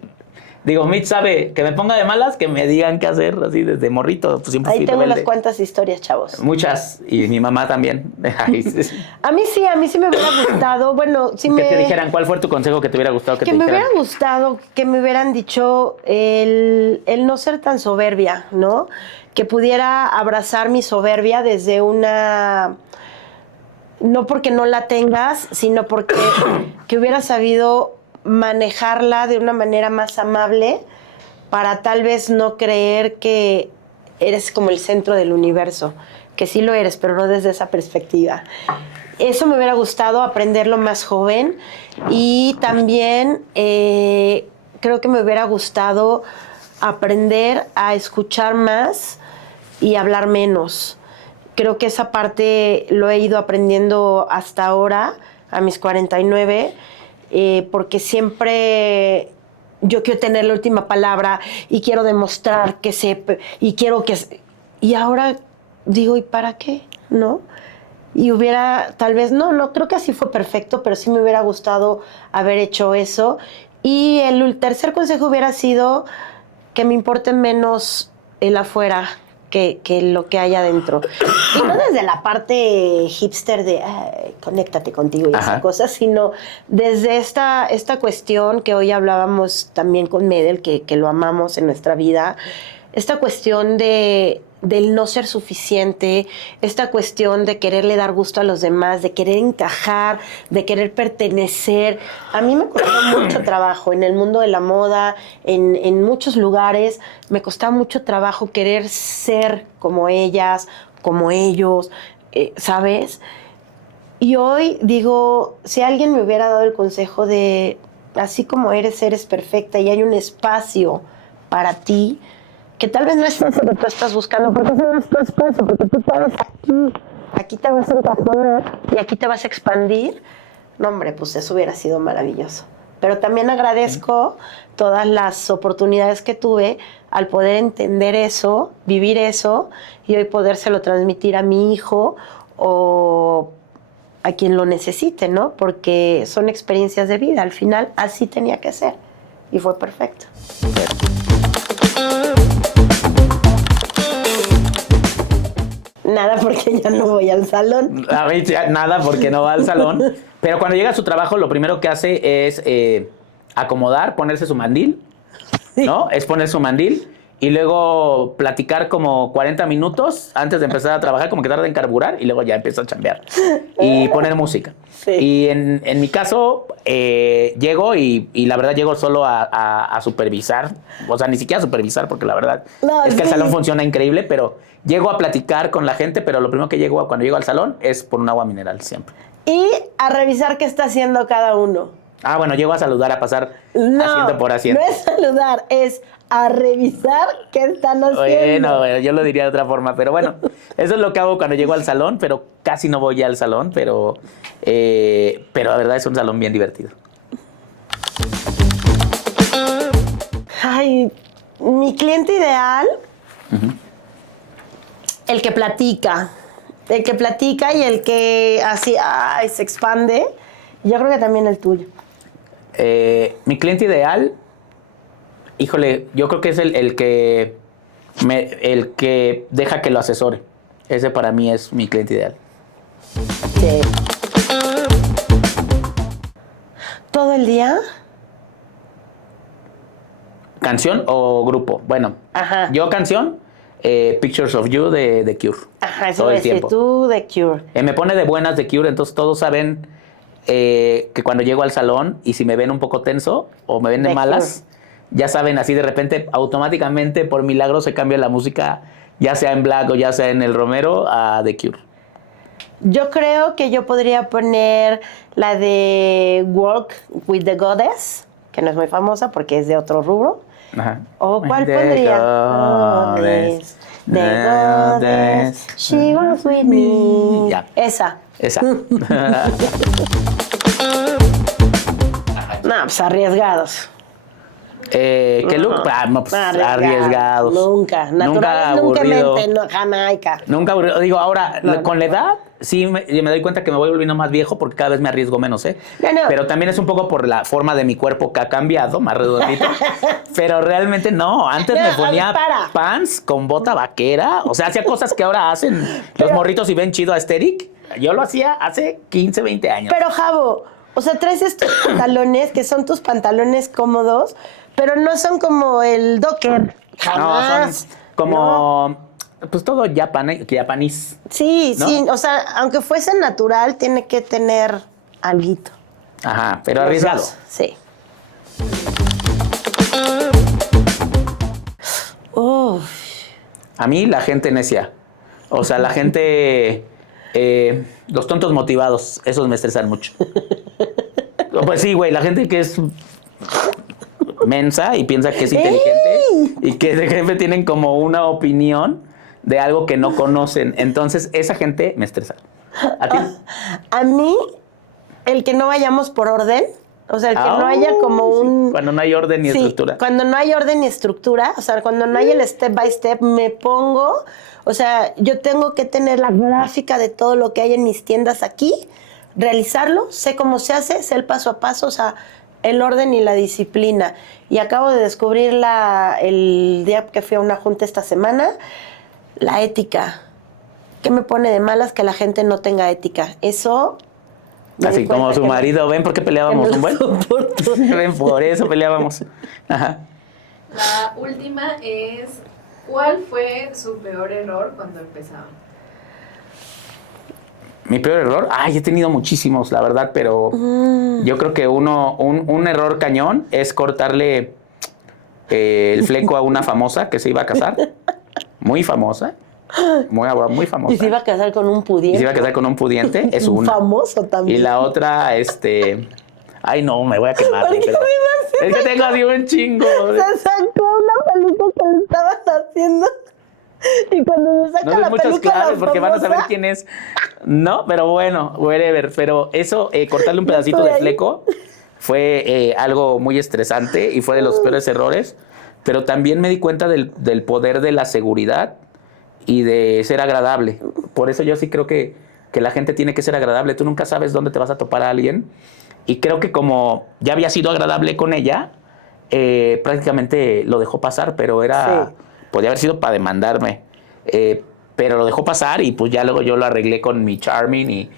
Digo, Mitch sabe que me ponga de malas, que me digan qué hacer, así desde morrito. Pues siempre ahí tengo unas cuantas historias, chavos. Muchas, y mi mamá también. A mí sí me hubiera gustado, bueno, sí que te dijeran, ¿cuál fue tu consejo que te hubiera gustado que te dijeran? Que me hubiera gustado que me hubieran dicho el no ser tan soberbia, ¿no? Que pudiera abrazar mi soberbia desde una... No porque no la tengas, sino porque que hubiera sabido manejarla de una manera más amable para tal vez no creer que eres como el centro del universo, que sí lo eres, pero no desde esa perspectiva. Eso me hubiera gustado aprenderlo más joven y también creo que me hubiera gustado aprender a escuchar más y hablar menos. Creo que esa parte lo he ido aprendiendo hasta ahora, a mis 49, porque siempre yo quiero tener la última palabra y quiero demostrar que sé, y quiero que... Y ahora digo, ¿y para qué? ¿No? Y hubiera, tal vez, no creo que así fue perfecto, pero sí me hubiera gustado haber hecho eso. Y el tercer consejo hubiera sido que me importe menos el afuera que lo que hay adentro. Y no desde la parte hipster de conéctate contigo y esas cosas, sino desde esta cuestión que hoy hablábamos también con Medel, que lo amamos en nuestra vida, esta cuestión del no ser suficiente, esta cuestión de quererle dar gusto a los demás, de querer encajar, de querer pertenecer. A mí me costó mucho trabajo en el mundo de la moda, en muchos lugares, me costaba mucho trabajo querer ser como ellas, como ellos, ¿sabes? Y hoy digo, si alguien me hubiera dado el consejo de, así como eres perfecta y hay un espacio para ti, que tal vez no es eso que tú estás buscando, porque eso no es tu espacio, porque tú estás aquí te vas a encajonar y aquí te vas a expandir. No, hombre, pues eso hubiera sido maravilloso. Pero también agradezco todas las oportunidades que tuve al poder entender eso, vivir eso, y hoy podérselo transmitir a mi hijo o a quien lo necesite, ¿no? Porque son experiencias de vida. Al final, así tenía que ser. Y fue perfecto. Nada porque ya no voy al salón. A mí nada porque no va al salón. Pero cuando llega a su trabajo, lo primero que hace es acomodar, ponerse su mandil, ¿no? Es poner su mandil y luego platicar como 40 minutos antes de empezar a trabajar, como que tarda en carburar y luego ya empieza a chambear y poner música. Sí. Y en mi caso, llego y la verdad llego solo a supervisar, o sea, ni siquiera a supervisar porque la verdad es que el salón funciona increíble, pero llego a platicar con la gente, pero lo primero que llego cuando llego al salón es por un agua mineral siempre. Y a revisar qué está haciendo cada uno. Ah, bueno, llego a saludar, a pasar asiento por asiento. No es saludar, es a revisar qué están haciendo. Bueno, yo lo diría de otra forma, pero bueno, eso es lo que hago cuando llego al salón, pero casi no voy ya al salón, pero la verdad es un salón bien divertido. Ay, mi cliente ideal, el que platica y el que así se expande. Yo creo que también el tuyo. Mi cliente ideal, híjole, yo creo que es el que deja que lo asesore. Ese para mí es mi cliente ideal. Sí. ¿Todo el día? ¿Canción o grupo? Bueno, yo canción, Pictures of You de The Cure. Ajá, eso es decir, tú The Cure. Me pone de buenas The Cure, entonces todos saben que cuando llego al salón y si me ven un poco tenso o me ven de malas, ya saben, así de repente, automáticamente, por milagro, se cambia la música, ya sea en Black o ya sea en el Romero, a The Cure. Yo creo que yo podría poner la de Walk with the Goddess, que no es muy famosa porque es de otro rubro. Ajá. ¿O cuál pondría? Goddess, the Goddess, she was with me. Ya. Esa. No, pues arriesgados. ¿Qué look? Arriesgados. Nunca. Naturales, nunca mente, no, Jamaica. Nunca aburrido. Digo, ahora, con la edad, sí me doy cuenta que me voy volviendo más viejo porque cada vez me arriesgo menos, ¿eh? No. Pero también es un poco por la forma de mi cuerpo que ha cambiado, más redondito. Pero realmente no. Antes me ponía pants con bota vaquera. O sea, hacía cosas que ahora hacen los morritos y ven chido a Aesthetic. Yo lo hacía hace 15, 20 años. Pero, Javo, o sea, traes estos pantalones que son tus pantalones cómodos, pero no son como el Docker. Jamás. No, son como, pues todo japonés. Sí, ¿no? Sí, o sea, aunque fuese natural, tiene que tener alguito. Ajá, pero arriesgado. Sí. A mí la gente necia. O sea, la gente... los tontos motivados, esos me estresan mucho. Pues sí, güey, la gente que es mensa y piensa que es inteligente y que de jefe tienen como una opinión de algo que no conocen. Entonces, esa gente me estresa. ¿A ti? A mí, el que no vayamos por orden, o sea, el que no haya como un... Cuando no hay orden ni estructura. Cuando no hay orden ni estructura, o sea, cuando no hay el step by step, me pongo, o sea, yo tengo que tener la gráfica de todo lo que hay en mis tiendas aquí, realizarlo, sé cómo se hace, sé el paso a paso, o sea, el orden y la disciplina. Y acabo de descubrir el día que fui a una junta esta semana, la ética. ¿Qué me pone de malas que la gente no tenga ética? Eso... Así como su marido, ¿ven por qué peleábamos un buen? Soporto. Ven, por eso peleábamos. Ajá. La última es, ¿cuál fue su peor error cuando empezaban? Mi peor error, he tenido muchísimos, la verdad, pero yo creo que un error cañón es cortarle el fleco a una famosa que se iba a casar, muy famosa. Muy famosa. Y se iba a casar con un pudiente. Es una. Famoso también. Y la otra, ay, no, me voy a quemar. ¿Por qué Es que tengo así un chingo. Se sacó una peluca que le estaban haciendo. Y cuando se saca no la muchas peluca claves la porque van a saber famosa, quién es. No, pero bueno, whatever. Pero eso, cortarle un pedacito de fleco fue algo muy estresante y fue de los peores errores. Pero también me di cuenta del poder de la seguridad y de ser agradable. Por eso yo sí creo que la gente tiene que ser agradable. Tú nunca sabes dónde te vas a topar a alguien. Y creo que como ya había sido agradable con ella, prácticamente lo dejó pasar, pero podía haber sido para demandarme. Pero lo dejó pasar y pues ya luego yo lo arreglé con mi Charming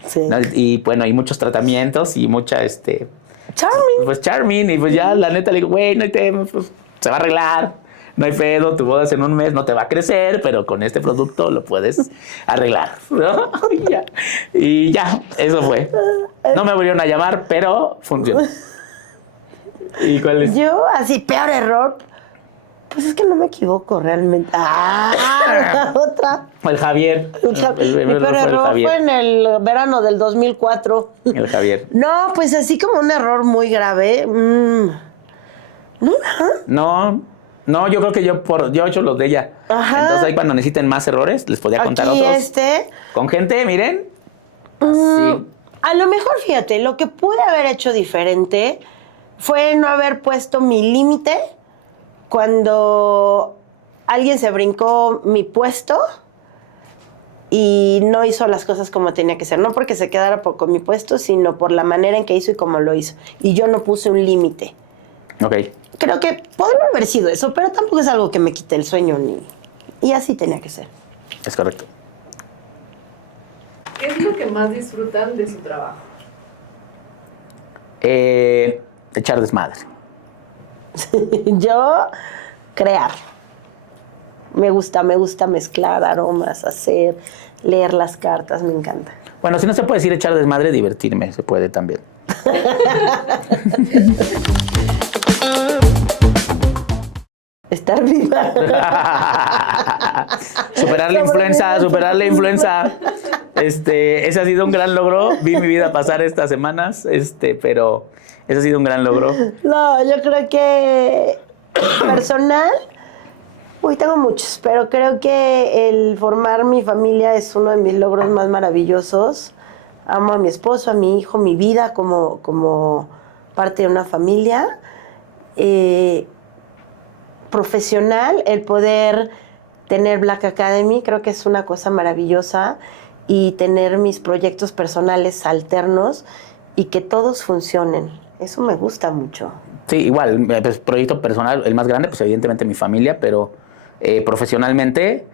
y bueno, y muchos tratamientos y mucha Charming. Pues Charming, y pues ya la neta le digo, güey, no hay tema, pues, se va a arreglar. No hay pedo, tu boda en un mes no te va a crecer, pero con este producto lo puedes arreglar, ¿no? Y ya, eso fue. No me volvieron a llamar, pero funcionó. ¿Y cuál es? Yo, así, peor error, pues es que no me equivoco realmente. La otra. El Javier. Mi peor error fue en el verano del 2004. El Javier. No, pues así como un error muy grave. No, yo creo que yo he hecho los de ella. Ajá. Entonces ahí cuando necesiten más errores, les podría contar otros. Con gente, miren. Sí. A lo mejor, fíjate, lo que pude haber hecho diferente fue no haber puesto mi límite cuando alguien se brincó mi puesto y no hizo las cosas como tenía que ser. No porque se quedara con mi puesto, sino por la manera en que hizo y cómo lo hizo. Y yo no puse un límite. Ok. Creo que podría haber sido eso, pero tampoco es algo que me quite el sueño y así tenía que ser. Es correcto. ¿Qué es lo que más disfrutan de su trabajo? Echar desmadre. Yo, crear. Me gusta mezclar aromas, leer las cartas, me encanta. Bueno, si no se puede decir echar desmadre, divertirme, se puede también. Estar viva. Superar la influenza. Ese ha sido un gran logro. Vi mi vida pasar estas semanas, pero ese ha sido un gran logro. No, yo creo que personal, tengo muchos, pero creo que el formar mi familia es uno de mis logros más maravillosos. Amo a mi esposo, a mi hijo, mi vida como parte de una familia. Profesional, el poder tener Black Academy, creo que es una cosa maravillosa, y tener mis proyectos personales alternos y que todos funcionen. Eso me gusta mucho. Sí, igual, pues, proyecto personal, el más grande, pues evidentemente mi familia, pero profesionalmente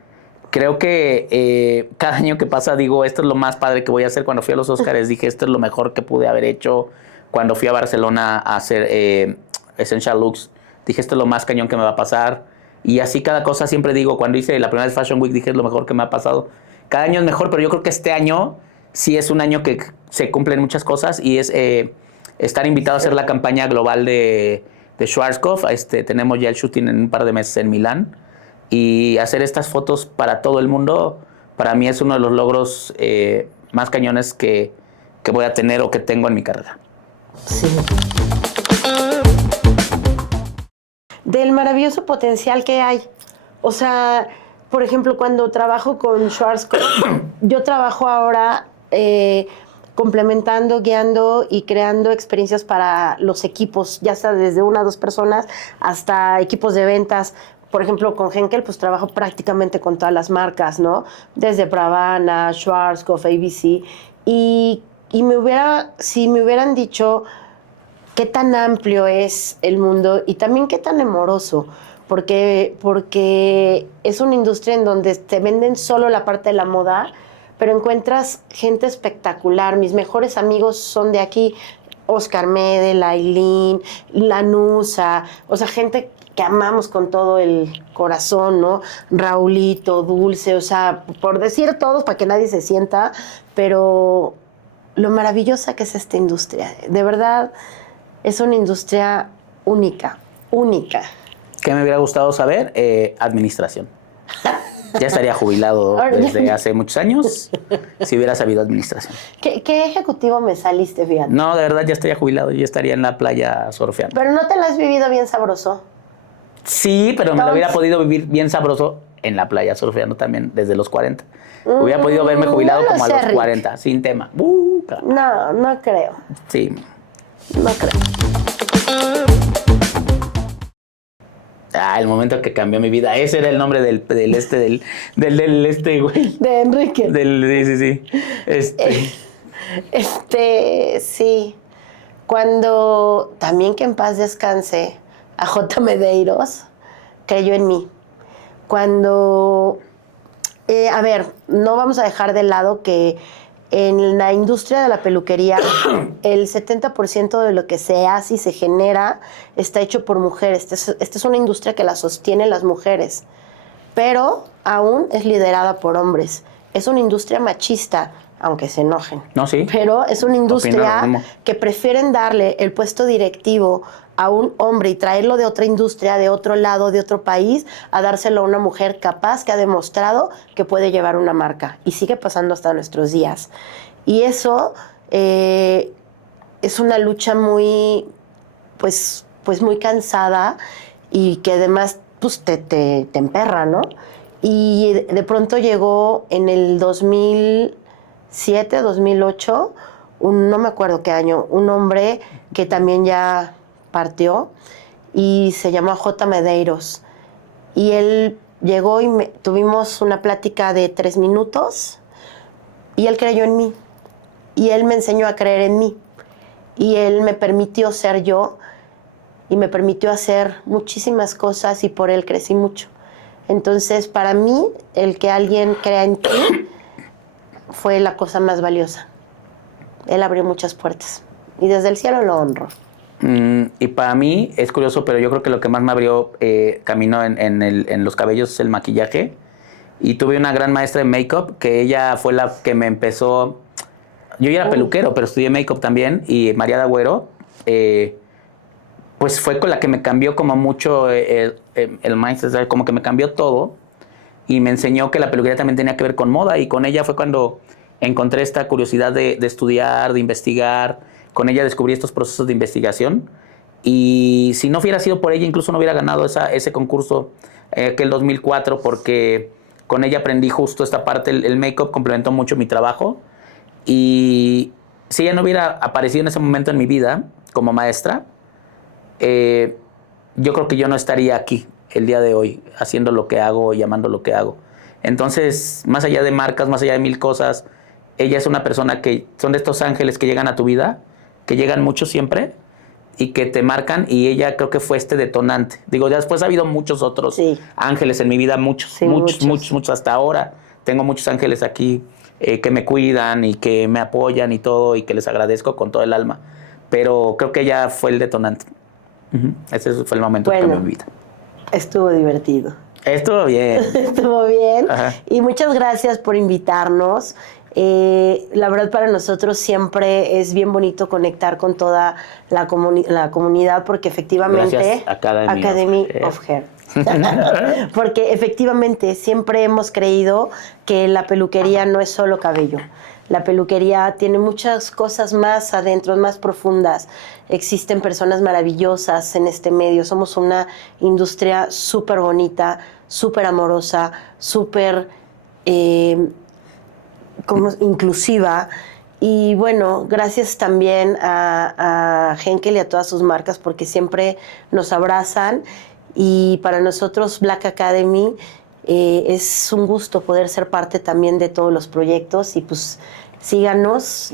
creo que cada año que pasa digo, esto es lo más padre que voy a hacer. Cuando fui a los Óscares dije, esto es lo mejor que pude haber hecho. Cuando fui a Barcelona a hacer Essential Looks, dije, esto es lo más cañón que me va a pasar. Y así cada cosa siempre digo, cuando hice la primera vez Fashion Week, dije, es lo mejor que me ha pasado. Cada año es mejor, pero yo creo que este año sí es un año que se cumplen muchas cosas y es estar invitado a hacer la campaña global de Schwarzkopf. Tenemos ya el shooting en un par de meses en Milán. Y hacer estas fotos para todo el mundo, para mí es uno de los logros más cañones que voy a tener o que tengo en mi carrera. Sí. Del maravilloso potencial que hay. O sea, por ejemplo, cuando trabajo con Schwarzkopf, yo trabajo ahora complementando, guiando y creando experiencias para los equipos, ya sea desde 1 a 2 personas hasta equipos de ventas. Por ejemplo, con Henkel, pues trabajo prácticamente con todas las marcas, ¿no? Desde Pravana, Schwarzkopf, ABC. Y si me hubieran dicho qué tan amplio es el mundo y también qué tan amoroso, porque es una industria en donde te venden solo la parte de la moda, pero encuentras gente espectacular. Mis mejores amigos son de aquí, Oscar Medel, Aileen, Lanusa, o sea, gente que amamos con todo el corazón, ¿no? Raulito, Dulce, o sea, por decir todos para que nadie se sienta, pero lo maravillosa que es esta industria. De verdad, es una industria única, única. ¿Qué me hubiera gustado saber? Administración. Ya estaría jubilado desde hace muchos años si hubiera sabido administración. ¿Qué ejecutivo me saliste, fíjate? No, de verdad ya estaría jubilado, yo estaría en la playa surfeando. Pero no te la has vivido bien sabroso. Sí, pero me lo hubiera podido vivir bien sabroso en la playa surfeando también desde los 40. Hubiera podido verme jubilado como a los 40, sin tema. No creo. Sí. No creo. El momento que cambió mi vida. Ese era el nombre del güey. De Enrique. Sí. Sí. Cuando, también que en paz descanse, a J. Medeiros, creyó en mí. Cuando, a ver, no vamos a dejar de lado que en la industria de la peluquería, el 70% de lo que se hace y se genera está hecho por mujeres. Esta es una industria que la sostienen las mujeres, pero aún es liderada por hombres. Es una industria machista, aunque se enojen. No, sí. Pero es una industria que prefieren darle el puesto directivo a un hombre y traerlo de otra industria, de otro lado, de otro país, a dárselo a una mujer capaz que ha demostrado que puede llevar una marca. Y sigue pasando hasta nuestros días. Y eso es una lucha muy, pues muy cansada y que además pues, te emperra, ¿no? Y de pronto llegó en el 2007, 2008, no me acuerdo qué año, un hombre que también ya partió y se llamó J. Medeiros. Y él llegó y tuvimos una plática de 3 minutos y él creyó en mí. Y él me enseñó a creer en mí. Y él me permitió ser yo y me permitió hacer muchísimas cosas y por él crecí mucho. Entonces, para mí, el que alguien crea en ti fue la cosa más valiosa. Él abrió muchas puertas y desde el cielo lo honro. Y para mí es curioso, pero yo creo que lo que más me abrió camino en los cabellos es el maquillaje. Y tuve una gran maestra de make-up que ella fue la que me empezó. Yo ya era peluquero, pero estudié make-up también. Y María Dagüero, pues fue con la que me cambió como mucho el mindset, como que me cambió todo. Y me enseñó que la peluquería también tenía que ver con moda. Y con ella fue cuando encontré esta curiosidad de estudiar, de investigar. Con ella descubrí estos procesos de investigación y si no hubiera sido por ella, incluso no hubiera ganado ese concurso aquel 2004 porque con ella aprendí justo esta parte, el make-up complementó mucho mi trabajo y si ella no hubiera aparecido en ese momento en mi vida como maestra, yo creo que yo no estaría aquí el día de hoy haciendo lo que hago y amando lo que hago. Entonces, más allá de marcas, más allá de mil cosas, ella es una persona que son de estos ángeles que llegan a tu vida, que llegan mucho siempre y que te marcan y ella creo que fue este detonante. Digo, ya después ha habido muchos otros ángeles en mi vida, muchos hasta ahora. Tengo muchos ángeles aquí que me cuidan y que me apoyan y todo y que les agradezco con todo el alma. Pero creo que ella fue el detonante. Ese fue el momento que cambió mi vida. Estuvo divertido. Estuvo bien. Estuvo bien. Ajá. Y muchas gracias por invitarnos. La verdad para nosotros siempre es bien bonito conectar con toda la comunidad porque efectivamente... Gracias, Academy of Hair. Porque efectivamente siempre hemos creído que la peluquería no es solo cabello. La peluquería tiene muchas cosas más adentro, más profundas. Existen personas maravillosas en este medio. Somos una industria súper bonita, súper amorosa, súper inclusiva. Y bueno, gracias también a Henkel y a todas sus marcas porque siempre nos abrazan. Y para nosotros Black Academy es un gusto poder ser parte también de todos los proyectos y pues síganos.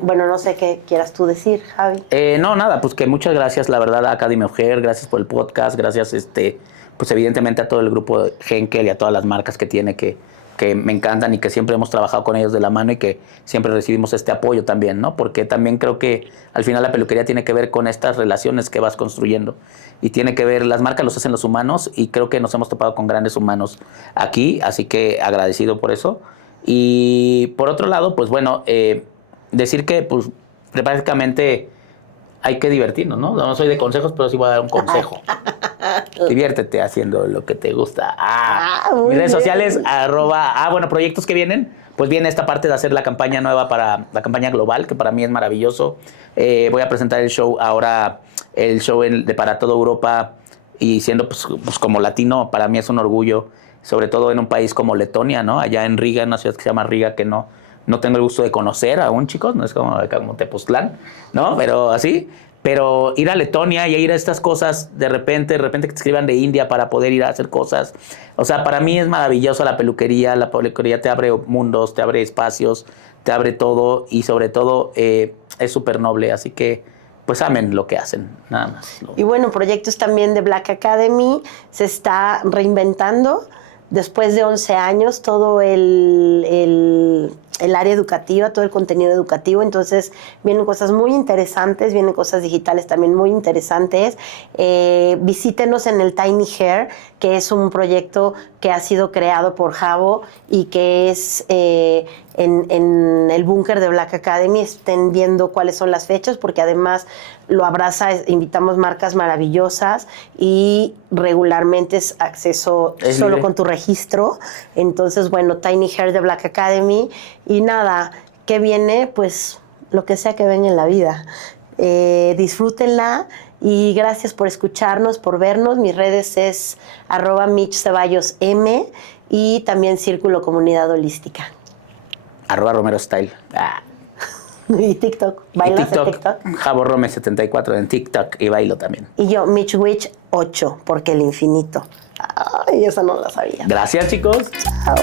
Bueno, no sé qué quieras tú decir, Javi. No, nada, pues que muchas gracias, la verdad, a Academy of Hair, gracias por el podcast, gracias, pues evidentemente a todo el grupo de Henkel y a todas las marcas que tiene que me encantan y que siempre hemos trabajado con ellos de la mano y que siempre recibimos este apoyo también, ¿no? Porque también creo que al final la peluquería tiene que ver con estas relaciones que vas construyendo y tiene que ver, las marcas los hacen los humanos y creo que nos hemos topado con grandes humanos aquí, así que agradecido por eso. Y por otro lado, pues bueno, decir que pues prácticamente hay que divertirnos, ¿no? No soy de consejos, pero sí voy a dar un consejo. Diviértete haciendo lo que te gusta. Mis redes sociales, proyectos que vienen. Pues viene esta parte de hacer la campaña nueva para la campaña global, que para mí es maravilloso. Voy a presentar el show ahora, para toda Europa. Y siendo pues como latino, para mí es un orgullo, sobre todo en un país como Letonia, ¿no? Allá en Riga, en una ciudad que se llama Riga, que no tengo el gusto de conocer aún, chicos. No es como Tepoztlán, ¿no? Pero así. Pero ir a Letonia y ir a estas cosas, de repente que te escriban de India para poder ir a hacer cosas. O sea, para mí es maravilloso la peluquería. La peluquería te abre mundos, te abre espacios, te abre todo y sobre todo es súper noble. Así que, pues amen lo que hacen, nada más. Y bueno, proyectos también de Black Academy. Se está reinventando. Después de 11 años, todo el área educativa, todo el contenido educativo. Entonces, vienen cosas muy interesantes, vienen cosas digitales también muy interesantes. Visítenos en el Tiny Hair, que es un proyecto que ha sido creado por Javo y que es en el búnker de Black Academy. Estén viendo cuáles son las fechas, porque además lo abraza, invitamos marcas maravillosas y regularmente es acceso solo con tu registro. Entonces, bueno, Tiny Hair de Black Academy. Y nada, ¿qué viene? Pues lo que sea que venga en la vida. Disfrútenla y gracias por escucharnos, por vernos. Mis redes es @MitchCeballosM y también Círculo Comunidad Holística. @RomeroStyle. Y TikTok. ¿Bailas en TikTok? JavoRome74 en TikTok y bailo también. Y yo, MitchWitch8, porque el infinito. Ay, esa no la sabía. Gracias, chicos. Chao.